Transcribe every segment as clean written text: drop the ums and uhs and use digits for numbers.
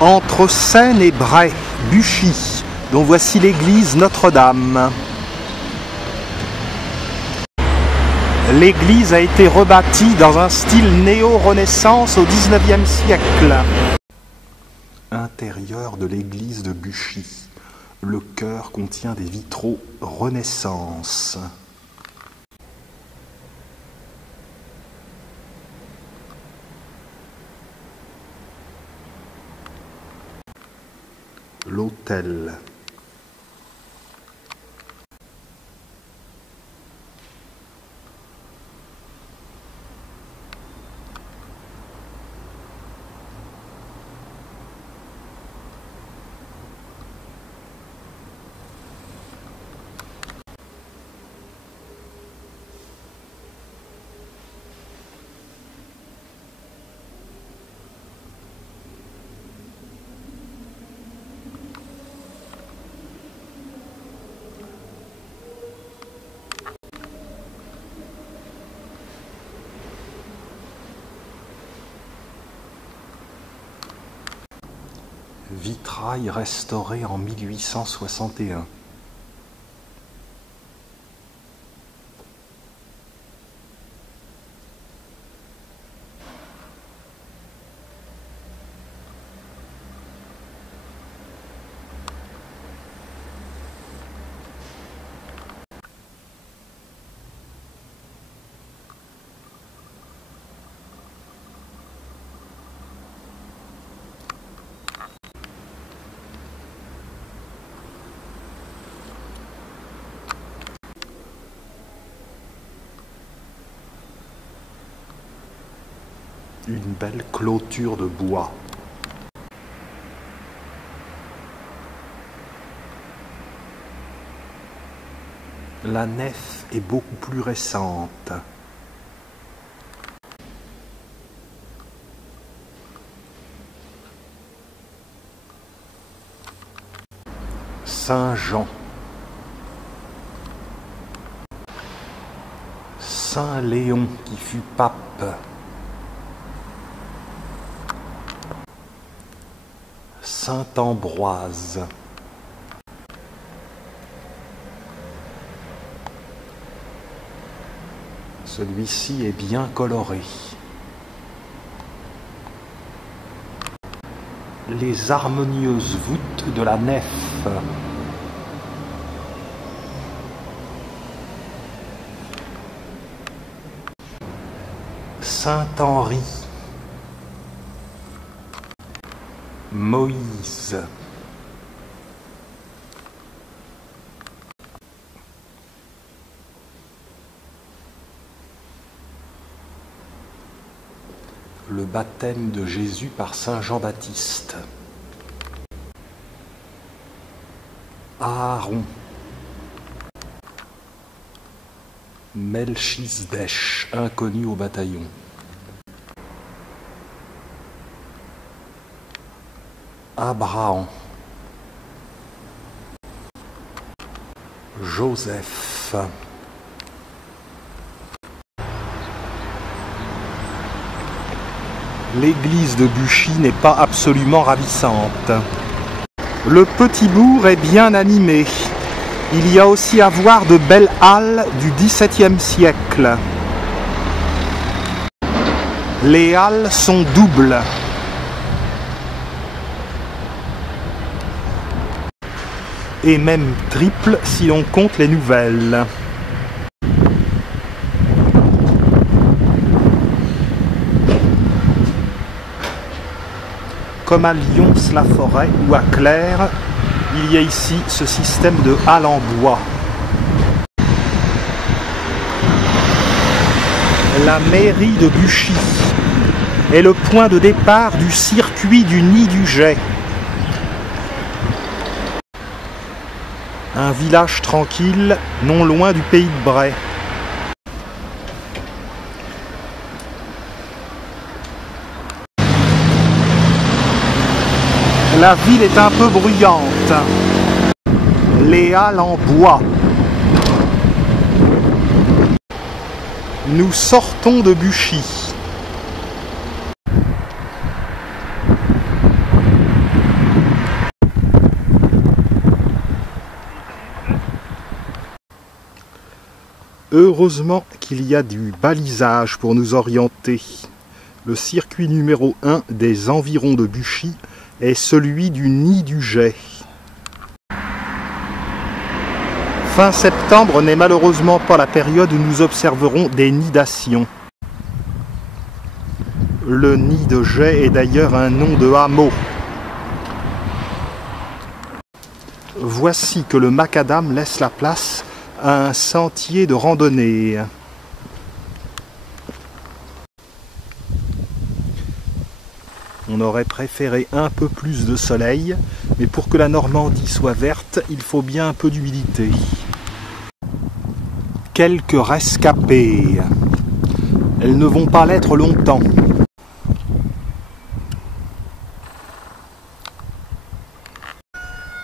Entre Seine et Bray, Buchy, dont voici l'église Notre-Dame. L'église a été rebâtie dans un style néo-renaissance au XIXe siècle. Intérieur de l'église de Buchy. Le chœur contient des vitraux Renaissance. L'autel. Vitrail restauré en 1861. Une belle clôture de bois. La nef est beaucoup plus récente. Saint-Jean. Saint Léon qui fut pape. Saint-Ambroise. Celui-ci est bien coloré. Les harmonieuses voûtes de la nef. Saint-Henri. Moïse. Le baptême de Jésus par Saint Jean-Baptiste. Aaron. Melchizedek, inconnu au bataillon. Abraham. Joseph. L'église de Buchy n'est pas absolument ravissante. Le petit bourg est bien animé. Il y a aussi à voir de belles halles du XVIIe siècle. Les halles sont doubles. Et même triple si l'on compte les nouvelles. Comme à Lyons-la-Forêt ou à Clères, il y a ici ce système de halles en bois. La mairie de Buchy est le point de départ du circuit du Nid du Jet. Un village tranquille, non loin du pays de Bray. La ville est un peu bruyante. Les halles en bois. Nous sortons de Buchy. Heureusement qu'il y a du balisage pour nous orienter. Le circuit numéro 1 des environs de Buchy est celui du Nid du Jet. Fin septembre n'est malheureusement pas la période où nous observerons des nidations. Le Nid de Jet est d'ailleurs un nom de hameau. Voici que le macadam laisse la place à un sentier de randonnée. On aurait préféré un peu plus de soleil, mais pour que la Normandie soit verte, il faut bien un peu d'humidité. Quelques rescapées. Elles ne vont pas l'être longtemps.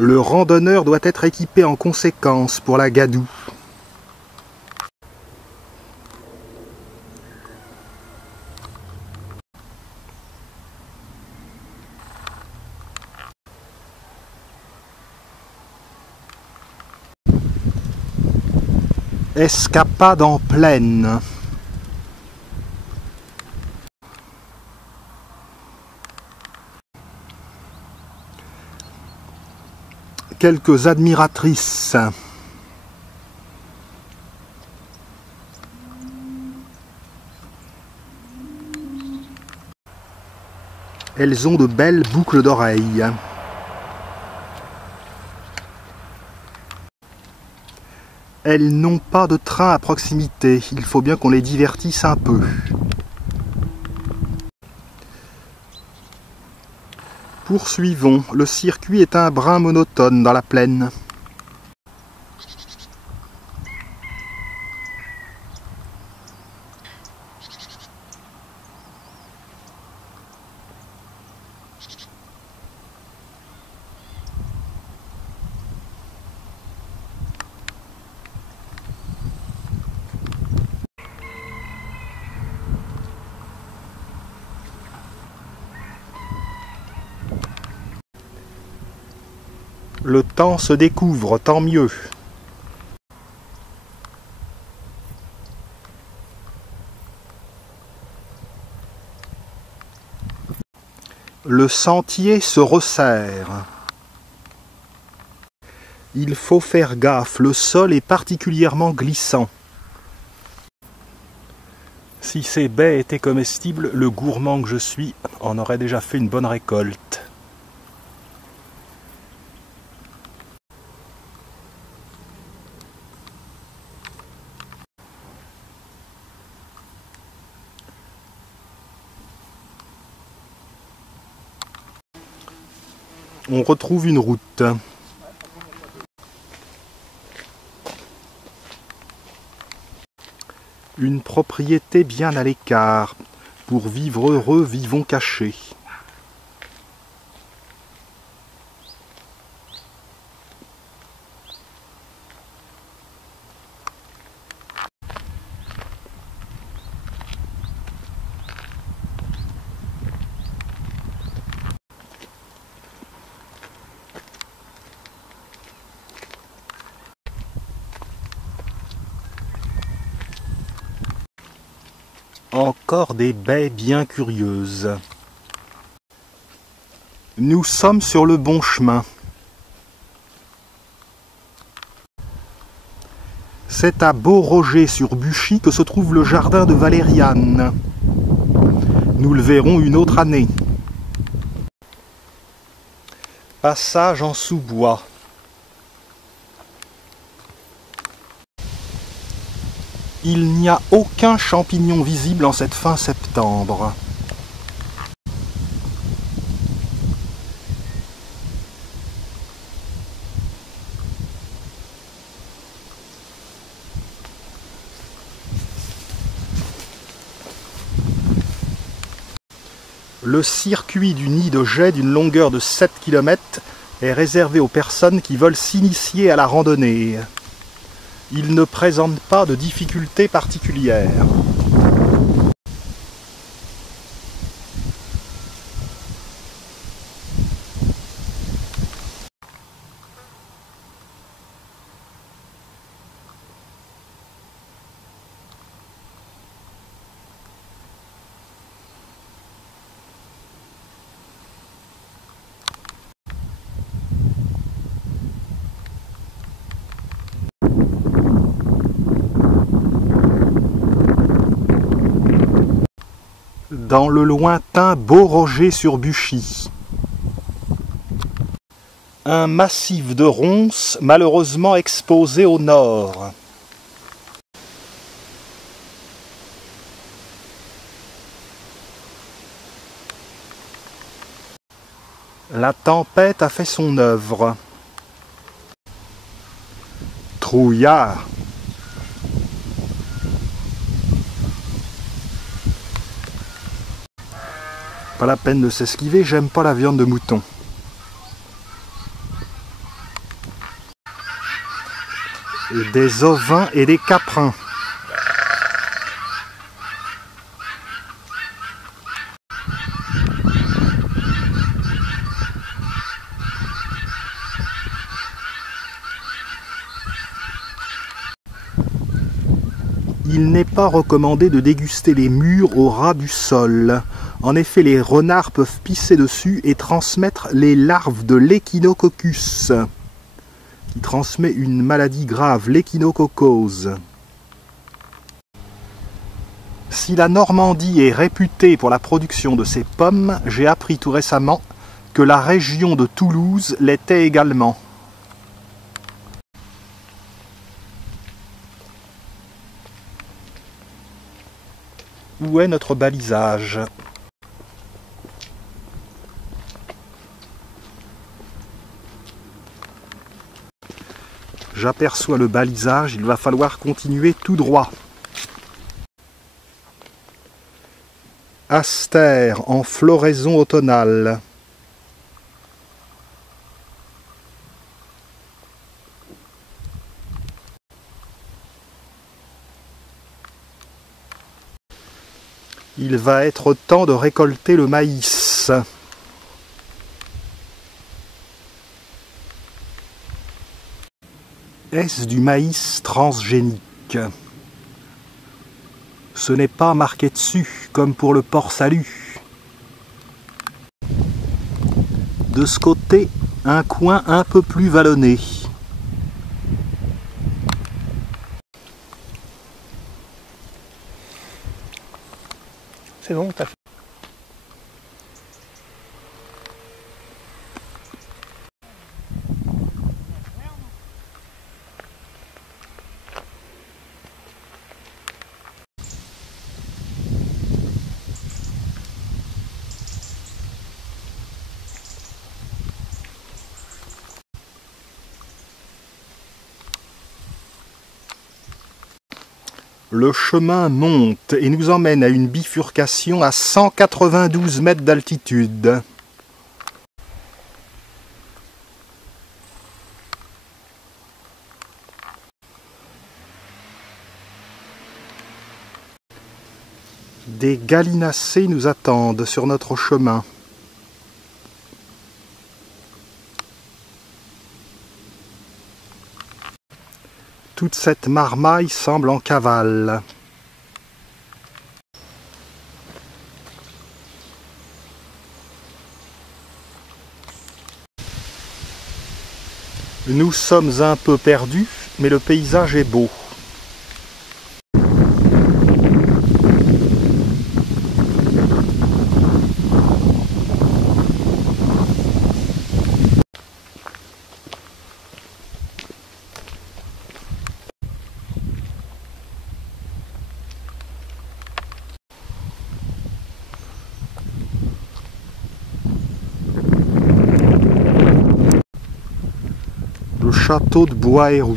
Le randonneur doit être équipé en conséquence pour la gadoue. Escapade en plaine. Quelques admiratrices. Elles ont de belles boucles d'oreilles. Elles n'ont pas de train à proximité, il faut bien qu'on les divertisse un peu. Poursuivons, le circuit est un brin monotone dans la plaine. Le temps se découvre, tant mieux. Le sentier se resserre. Il faut faire gaffe, le sol est particulièrement glissant. Si ces baies étaient comestibles, le gourmand que je suis en aurait déjà fait une bonne récolte. On retrouve une route. Une propriété bien à l'écart. Pour vivre heureux, vivons cachés. Encore des baies bien curieuses. Nous sommes sur le bon chemin. C'est à Beau-Roger-sur-Buchy que se trouve le jardin de Valériane. Nous le verrons une autre année. Passage en sous-bois. Il n'y a aucun champignon visible en cette fin septembre. Le circuit du Nid de Jet d'une longueur de 7 km est réservé aux personnes qui veulent s'initier à la randonnée. Il ne présente pas de difficultés particulières. dans le lointain Beauroger-sur-Buchy. Un massif de ronces malheureusement exposé au nord. La tempête a fait son œuvre. Trouillard. Pas la peine de s'esquiver, j'aime pas la viande de mouton. Et des ovins et des caprins. Il n'est pas recommandé de déguster les mûres au ras du sol. En effet, les renards peuvent pisser dessus et transmettre les larves de l'échinococcus, qui transmet une maladie grave, l'échinococose. Si la Normandie est réputée pour la production de ses pommes, j'ai appris tout récemment que la région de Toulouse l'était également. Où est notre balisage? J'aperçois le balisage, il va falloir continuer tout droit. Astère en floraison automnale. Il va être temps de récolter le maïs. Est-ce du maïs transgénique? Ce n'est pas marqué dessus, comme pour le porc salut. De ce côté, un coin un peu plus vallonné. C'est bon, t'as fait. Le chemin monte et nous emmène à une bifurcation à 192 mètres d'altitude. Des gallinacés nous attendent sur notre chemin. Toute cette marmaille semble en cavale. Nous sommes un peu perdus, mais le paysage est beau. Le château de Bois-Héroux.